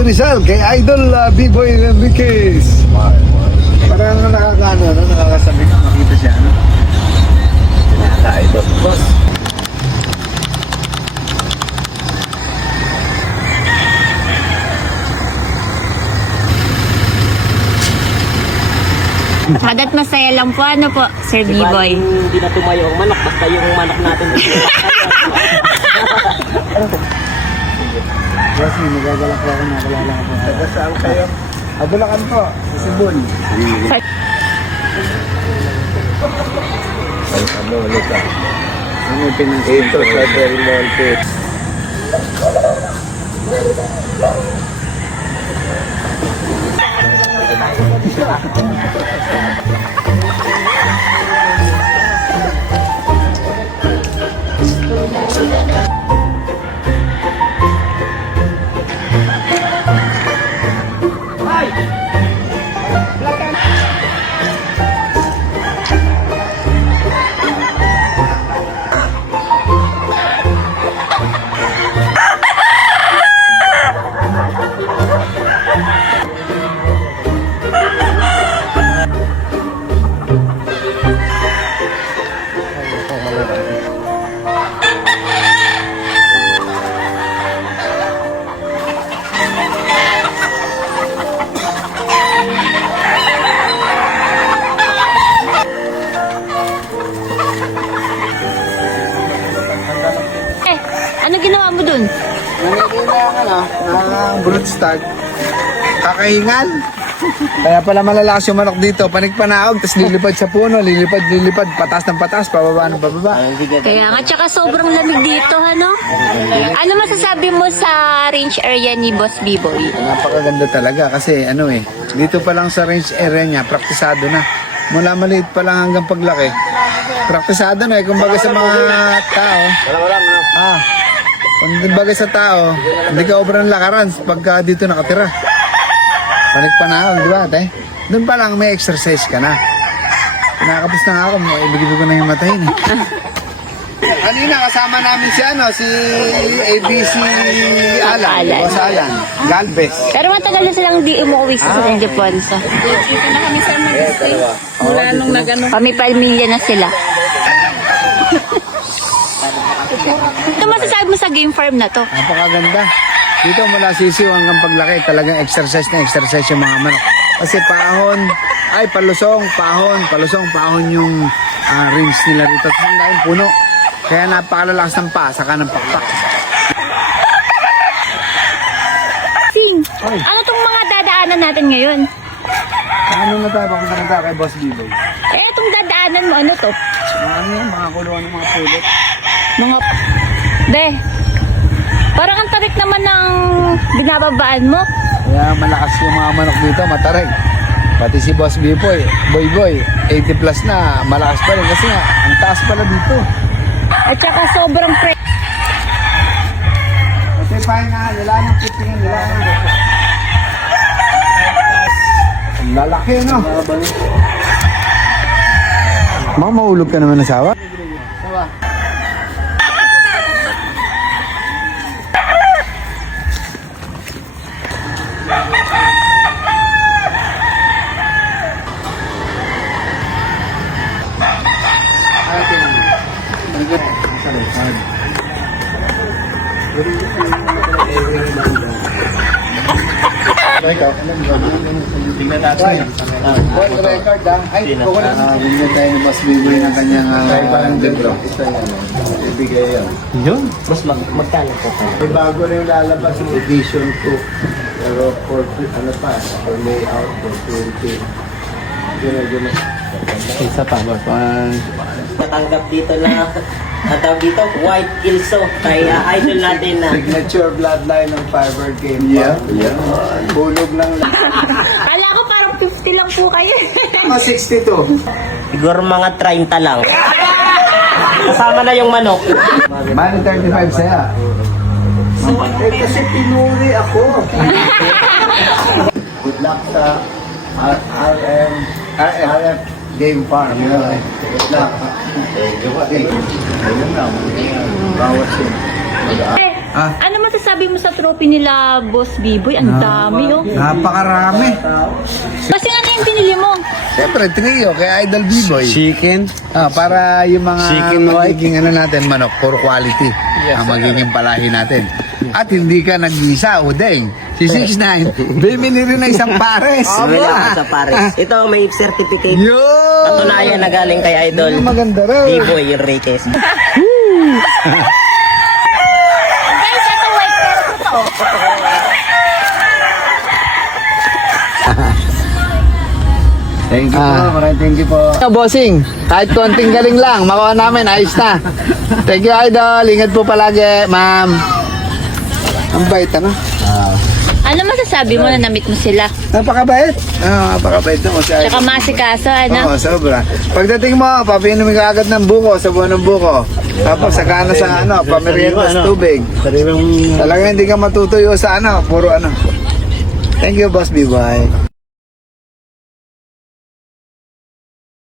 kay Rizal, kay Idol B-Boy Enriquez. Parang nakakasabik makita siya, ano? Idol, boss. Kadat masaya lang po, ano po, Sir B-Boy? Hindi na tumayo ang manok, basta yung manok natin. Boss, may nagagalak po ako, nakalala ko po. Taga saan kayo? Bulacan po, sa Sibon. Ay, ano, ulit ah. Ano yung pinag-ito sa Del Monte? Ano ginawa mo dun? Nangingilangan ng brood start. Kakahingal. Kaya pala malalakas yung manok dito. Panig-panahog, tapos lilipad sa puno, lilipad, patas ng patas, pababa ng pababa. Kaya nga, tsaka sobrang lamig dito, ano? Ano masasabi mo sa range area ni Boss B-Boy? Napakaganda talaga kasi dito pa lang sa range area niya, praktisado na. Mula maliit pa lang hanggang paglaki. Praktisado na kumbaga sa mga tao. Kumbaga sa tao, hindi ka obrang lakaran pagka dito nakatira. Panig-panahog, di ba, ate? Doon pa lang may exercise ka na. Nakakapos na ako, ibigay ko na yung matahin. Kanina kasama namin si ABC Alan. Boss Alan. Galvez. Pero matagal na silang di umuwi sa San Ildefonso. Dito na kami sa mag-stay. Mula nung nag-ano. Pamipamilya na sila. Ano masasabi mo sa game farm na to? Napakaganda. Dito mula sisiw hanggang paglaki, talagang exercise na exercise yung mga manok. Kasi palusong, yung range nila rito. Tapos ang laking puno. Kaya napakalalakas ng pa, saka ng pakpak. Sing, ano tong mga dadaanan natin ngayon? Ano na tayo, papunta na tayo kay Boss B-Boy. Eh, itong dadaanan mo, ano to? Mga kulungan ng mga pulot. Parang ang tarik naman ng binababaan mo. Kaya malakas yung mga manok dito, matarik. Pati si Boss B-Boy, Boy, 80 plus na, malakas pa rin kasi nga, ang taas pala dito. At saka sobrang Kasi pa nga, nila nang pipingin, nila nang. Ang lalaki, no? Mga mahulog ka naman ng sawa? Record lang. Ay, kukunin tayo ng Boss B-Boy ng kanyang dentro. Ito yan. Ibigay yan. Yun? Mas magkano po ka? May bago na yung lalabas yung edition 2. Pero for layout, for 20. Yun. Isa pa ba? Natanggap dito na natawag dito, White Kilso. Kaya idol natin na. Signature bloodline ng Fiber Game. Yeah. Hulog lang. Kala ko parang 50 lang po kayo. Mga 62. Siguro mga 30 lang. Kasama na yung manok. Mani 35 saya. Kasi pinuri ako. Good luck sa RF Game Farm. Good luck. Ayun na. Bawat yun. Ano masasabi masasabi mo sa trophy nila, Boss Biboy? Ang dami, oh. Napakarami. Kasi ano yung binili mo? Siyempre, trio kay Idol B-Boy. Chicken. Para yung mga Chicken white. magiging ano natin, manok, puro quality ang magiging palahi natin. At hindi ka nag-isa, Udeng. Si 6'9", bimili rin na isang pares. Bumili ako sa Paris. Ito, may certificate. Yun! Katunayan na galing kay Idol. Yun, maganda raw. B-Boy Enriquez. Guys, ito white pearl ko to. Thank you po, maraming thank you po. Bossing, kahit konting galing lang, makuha namin, ayos na. Thank you, Idol. Ingat po palagi, ma'am. Ang bait, ano? Ano masasabi mo na na-meet mo sila? Napakabait. Napakabait naman si Idol. Tsaka masikaso, ano? Oo, sobra. Pagdating mo, papinumin ka agad ng buko, sa buwan ng buko. Tapos saka na sa pamerienda sa tubig. Sariwang Talaga hindi ka matutuyo sa puro ano. Thank you, Boss B-Boy.